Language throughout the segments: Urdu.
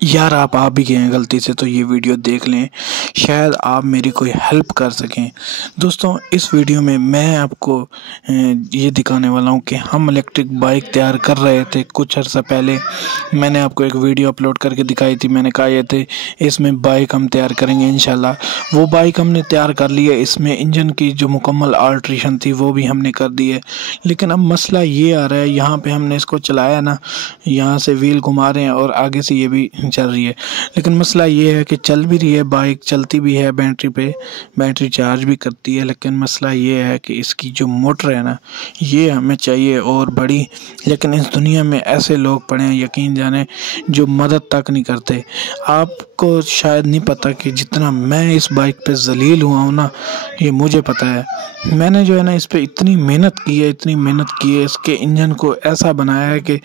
یار آپ آ بھی گئے ہیں غلطی سے تو یہ ویڈیو دیکھ لیں، شاید آپ میری کوئی ہیلپ کر سکیں۔ دوستوں اس ویڈیو میں میں آپ کو یہ دکھانے والا ہوں کہ ہم الیکٹرک بائک تیار کر رہے تھے کچھ عرصہ پہلے۔ میں نے آپ کو ایک ویڈیو اپلوڈ کر کے دکھائی تھی، میں نے کہا یہ تھے اس میں بائک ہم تیار کریں گے انشاءاللہ۔ وہ بائک ہم نے تیار کر لی ہے، اس میں انجن کی جو مکمل آلٹریشن تھی وہ بھی ہم نے کر دی ہے، لیکن اب مسئلہ یہ آ رہا ہے، یہاں پہ ہم نے اس کو چلایا نا، یہاں سے ویل گھما رہے ہیں اور آگے سے یہ بھی چل رہی ہے، لیکن مسئلہ یہ ہے کہ چل بھی رہی ہے بائک، چلتی بھی ہے بیٹری پہ، بیٹری چارج بھی کرتی ہے، لیکن مسئلہ یہ ہے کہ اس کی جو موٹر ہے نا یہ ہمیں چاہیے اور بڑی، لیکن اس دنیا میں ایسے لوگ پڑے ہیں یقین جانے جو مدد تک نہیں کرتے۔ آپ کو شاید نہیں پتہ کہ جتنا میں اس بائک پہ ذلیل ہوا ہوں نا، یہ مجھے پتہ ہے۔ میں نے جو ہے نا اس پہ اتنی محنت کی ہے، اتنی محنت کی ہے، اس کے انجن کو ایسا بنایا ہے کہ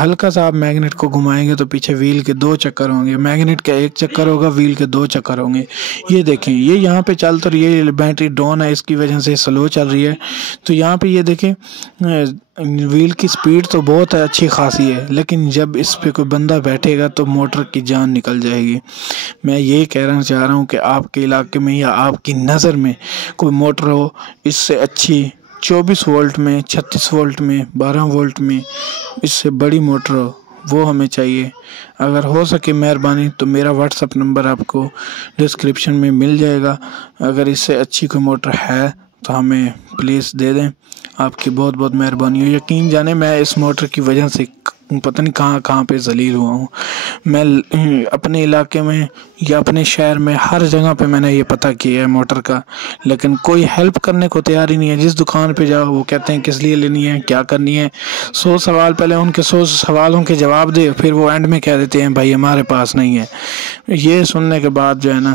ہلکا سا آپ میگنیٹ کو گھمائیں گے تو پیچھے ویل کے 2 چکر ہوں گے، میگنیٹ کا 1 چکر ہوگا، ویل کے 2 چکر ہوں گے۔ یہ دیکھیں، یہ یہاں پہ چل تو رہی ہے، بیٹری ڈاؤن ہے، اس کی وجہ سے سلو چل رہی ہے، تو یہاں پہ یہ دیکھیں ویل کی سپیڈ تو بہت اچھی خاصی ہے، لیکن جب اس پہ کوئی بندہ بیٹھے گا تو موٹر کی جان نکل جائے گی۔ میں یہ کہنا چاہ رہا ہوں کہ آپ کے علاقے میں یا آپ کی نظر میں کوئی موٹر ہو اس سے اچھی 24 وولٹ میں، 36 وولٹ میں، 12 وولٹ میں، اس سے بڑی موٹر ہو، وہ ہمیں چاہیے۔ اگر ہو سکے مہربانی تو میرا واٹس اپ نمبر آپ کو ڈسکرپشن میں مل جائے گا، اگر اس سے اچھی کوئی موٹر ہے تو ہمیں پلیز دے دیں، آپ کی بہت بہت مہربانی ہو۔ یقین جانے میں اس موٹر کی وجہ سے پتہ نہیں کہاں پہ ذلیل ہوا ہوں۔ میں اپنے علاقے میں یا اپنے شہر میں ہر جگہ پہ میں نے یہ پتہ کیا ہے موٹر کا، لیکن کوئی ہیلپ کرنے کو تیار ہی نہیں ہے۔ جس دکان پہ جاؤ وہ کہتے ہیں کس لیے لینی ہے، کیا کرنی ہے، 100 سوال، پہلے ان کے 100 سوالوں کے جواب دے، پھر وہ اینڈ میں کہہ دیتے ہیں بھائی ہمارے پاس نہیں ہے۔ یہ سننے کے بعد جو ہے نا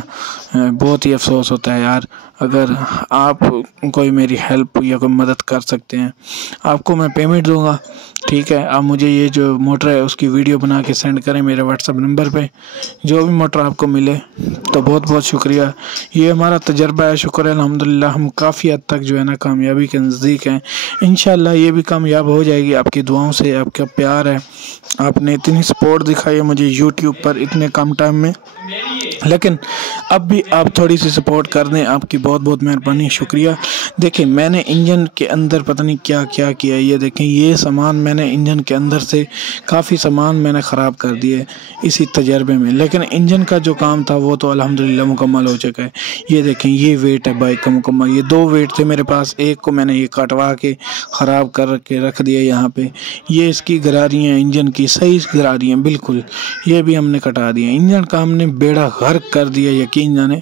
بہت ہی افسوس ہوتا ہے یار۔ اگر آپ کوئی میری ہیلپ یا کوئی مدد کر سکتے ہیں، آپ کو میں پیمنٹ دوں گا، ٹھیک ہے؟ آپ مجھے یہ جو موٹر ہے اس کی ویڈیو بنا کے سینڈ کریں میرے واٹس اپ نمبر پہ، جو بھی موٹر آپ کو ملے تو بہت بہت شکریہ۔ یہ ہمارا تجربہ ہے، شکر ہے الحمدللہ، ہم کافی حد تک جو ہے نا کامیابی کے نزدیک ہیں۔ انشاءاللہ یہ بھی کامیاب ہو جائے گی، آپ کی دعاؤں سے، آپ کا پیار ہے، آپ نے اتنی سپورٹ دکھائی ہے مجھے یوٹیوب پر اتنے کم ٹائم میں، لیکن اب بھی آپ تھوڑی سی سپورٹ کر دیں، آپ کی بہت بہت مہربانی، شکریہ۔ دیکھیں میں نے انجن کے اندر پتہ نہیں کیا کیا، یہ دیکھیں یہ سامان میں نے انجن کے اندر سے کافی سامان میں نے خراب کر دیے اسی تجربے میں، لیکن انجن کا جو کام تھا وہ تو الحمدللہ مکمل ہو چکا ہے۔ یہ دیکھیں یہ ویٹ ہے بائک کا مکمل، یہ 2 ویٹ تھے میرے پاس، ایک کو میں نے یہ کٹوا کے خراب کر کے رکھ دیا یہاں پہ۔ یہ اس کی گراری ہیں، انجن کی صحیح گراری ہیں بالکل، یہ بھی ہم نے کٹا دیا۔ انجن کا ہم نے بیڑا غرق کر دیا، یقین جانے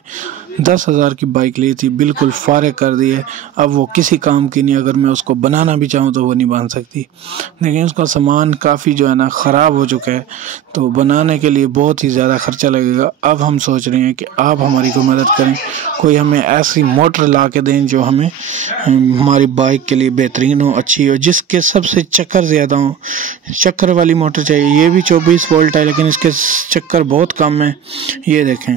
10,000 کی بائک لی تھی، بالکل فارغ کر دی ہے، اب وہ کسی کام کی نہیں، اگر میں اس کو بنانا بھی چاہوں تو وہ نہیں بن سکتی، لیکن اس کا سامان کافی جو ہے نا خراب ہو چکا ہے، تو بنانے کے لیے بہت ہی زیادہ خرچہ لگے گا۔ اب ہم سوچ رہے ہیں کہ آپ ہماری کوئی مدد کریں، کوئی ہمیں ایسی موٹر لا کے دیں جو ہمیں ہماری بائک کے لیے بہترین ہو، اچھی ہو، جس کے سب سے چکر زیادہ ہوں۔ چکر والی موٹر چاہیے، یہ بھی 24 وولٹ ہے لیکن اس کے چکر بہت کم ہیں، یہ دیکھیں۔